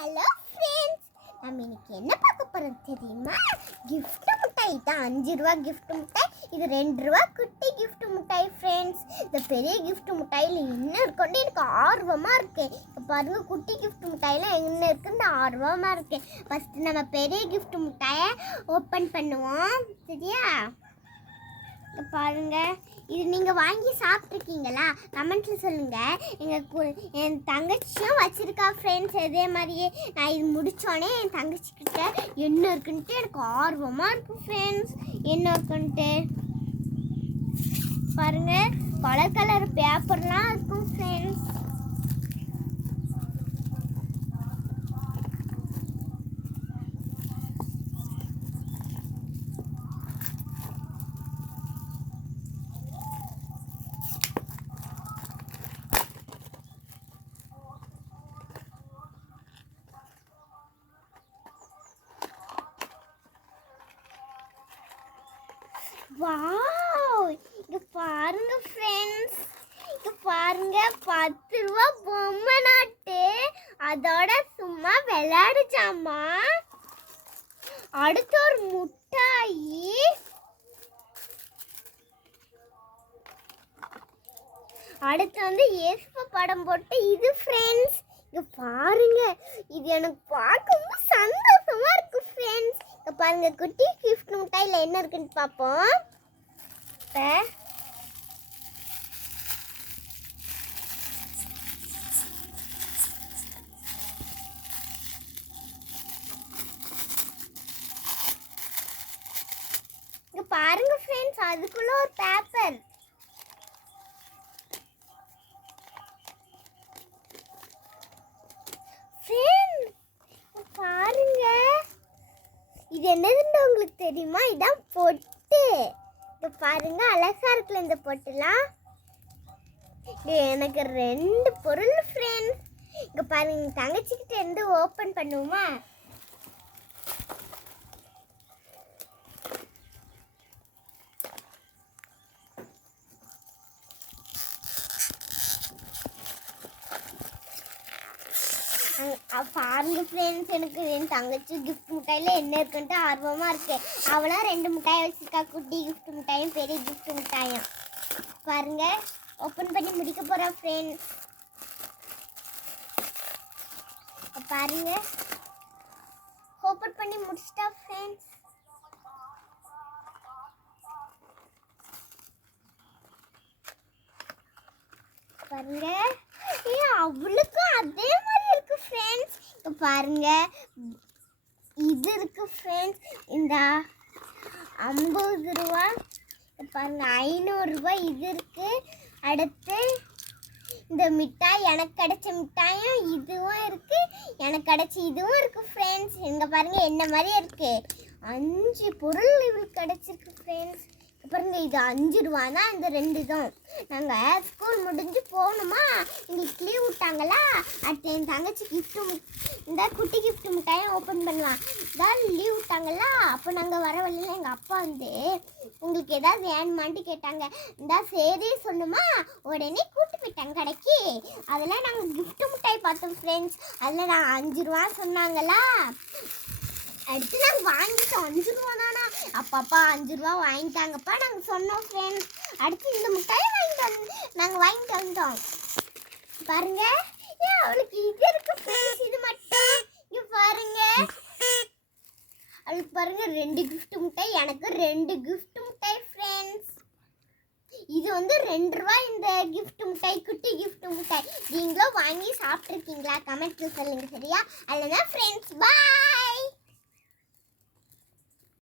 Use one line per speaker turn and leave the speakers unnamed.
Hello friends நம்ம இன்னைக்கு என்ன பார்க்க போகிறோம் தெரியுமா? கிஃப்ட் மிட்டாய். தான் அஞ்சு ரூபா கிஃப்ட் மிட்டாய். இது ரெண்டு ரூபா குட்டி கிஃப்ட் மிட்டாய் ஃப்ரெண்ட்ஸ் இந்த பெரிய கிஃப்ட் மிட்டாயில் என்ன இருக்குன்னு எனக்கு ஆர்வமாக இருக்கேன் இப்போ பாருங்க குட்டி கிஃப்ட் மிட்டாயில் என்ன இருக்குன்னு ஆர்வமாக இருக்கேன் ஃபஸ்ட்டு நம்ம பெரிய கிஃப்ட் மிட்டாயை ஓப்பன் பண்ணுவோம். சரியா? பாருங்கள் பாருங்க. இது நீங்க வாங்கி சாப்பிட்ருக்கீங்களா கமெண்ட்ல சொல்லுங்க. எங்க என் தங்கச்சியும் வச்சிருக்கா ஃப்ரெண்ட்ஸ் இதே மாதிரியே நான் இது முடிச்சோடனே என் தங்கச்சி கிட்ட என்ன இருக்குன்ட்டு எனக்கு ஆர்வமா இருக்கும் ஃப்ரெண்ட்ஸ் என்ன இருக்குன்ட்டு? பாருங்க. கலர் கலர் பேப்பர் இருக்கும் ஃப்ரெண்ட்ஸ் வாவ் இங்க பாருங்க ஃப்ரெண்ட்ஸ் இங்க பாருங்க பத்து ரூபா பொம்மை நாட்டு. அதோட சும்மா விளையாடுச்சாமா அடுத்து ஒரு முட்டாயி. அடுத்து வந்து இயேசு படம் போட்டு இது ஃப்ரெண்ட்ஸ் இங்க பாருங்க இது எனக்கு பார்க்கும்போது சந்தோஷமா இருக்கு. பாருங்க குட்டி கிஃப்ட் மிட்டாயில் என்ன இருக்குன்னு பார்ப்போம். இப்போ பாருங்க ஃப்ரெண்ட்ஸ் அதுக்குள்ள ஒரு பேப்பர் ஃப்ரெண்ட் பாருங்க இது என்னதுன்னு உங்களுக்கு தெரியுமா? இதான் பொட்டு. இப்போ பாருங்க அழகா இருக்குல்ல இந்த பொட்டுலாம். எனக்கு ரெண்டு பொருள் ஃப்ரெண்ட்ஸ் இங்கே பாருங்க தங்கச்சிக்கிட்ட இருந்து ஓப்பன் பண்ணுவோமா? பாருங்க ஃப்ரெண்ட்ஸ் எனக்கு என் தங்கச்சி கிஃப்ட் மிட்டாயில் என்ன இருக்குன்ட்டு ஆர்வமாக இருக்கேன் அவளாக ரெண்டு மிட்டாய் வச்சுருக்கா குட்டி கிஃப்ட் மிட்டாயும் பெரிய கிஃப்ட் மிட்டாயும். பாருங்க ஓப்பன் பண்ணி முடிக்க போகிற ஃப்ரெண்ட்ஸ் பாருங்க. ஓப்பன் பண்ணி முடிச்சிட்டா ஃப்ரெண்ட்ஸ் பாருங்க. ஏ அவளுக்கும் அதே மாதிரி இருக்கு ஃப்ரெண்ட்ஸ் இங்க பாருங்க. இது இருக்கு ஃப்ரெண்ட்ஸ் இந்த ஐம்பது ரூபா பாருங்க ஐநூறு இது இருக்கு. அடுத்து இந்த மிட்டாய் எனக்கு கிடைச்ச மிட்டாயும் இதுவும் இருக்கு. எனக்கு கிடைச்ச இதுவும் இருக்கு ஃப்ரெண்ட்ஸ் எங்க பாருங்க என்ன மாதிரி இருக்கு? அஞ்சு பொருள் இவளுக்கு கிடைச்சிருக்கு ஃப்ரெண்ட்ஸ் பாருங்க இது அஞ்சு ரூபானா இந்த ரெண்டு தான்? நாங்கள் ஸ்கூல் முடிஞ்சு போகணுமா? எங்களுக்கு லீவ் விட்டாங்களா? அடுத்து என் தங்கச்சி கிஃப்ட்டு இந்த குட்டி கிஃப்ட் மிட்டாயும் ஓப்பன் பண்ணலாம். இதான் லீவ் விட்டாங்களா? அப்போ நாங்கள் வர வழியில் எங்கள் அப்பா வந்து உங்களுக்கு ஏதாவது வேணுமான்ட்டு கேட்டாங்க. இந்த சரி சொல்லுமா? உடனே கூப்பிட்டு போயிட்டாங்க கடைக்கு. அதில் நாங்கள் கிஃப்ட்டு மிட்டாய் பார்த்தோம் ஃப்ரெண்ட்ஸ் அதில் நான் அஞ்சு ரூபா சொன்னாங்களா? அடுத்து நாங்கள் வாங்கிட்டோம் அஞ்சு ரூபா தானா? அப்பப்பா அஞ்சு ரூபா வாங்கிட்டாங்கப்பா நாங்கள் சொன்னோம் ஃப்ரெண்ட்ஸ் அடுத்து இந்த முட்டாய் வாங்கிட்டு வந்து நாங்கள் வாங்கிட்டு வந்தோம் பாருங்க. ஏன் அவளுக்கு இது இருக்கு ஃப்ரெண்ட்ஸ் இது மட்டும். இங்கே பாருங்க. அவளுக்கு பாருங்க ரெண்டு கிஃப்ட் முட்டை. எனக்கு ரெண்டு கிஃப்ட் முட்டாய் ஃப்ரெண்ட்ஸ் இது வந்து ரெண்டு ரூபா இந்த கிஃப்ட் முட்டாய் குட்டி கிஃப்ட் முட்டாய் நீங்களும் வாங்கி சாப்பிட்ருக்கீங்களா கமெண்ட்ல சொல்லுங்க சரியா? அல்லனா ஃப்ரெண்ட்ஸ் பாய்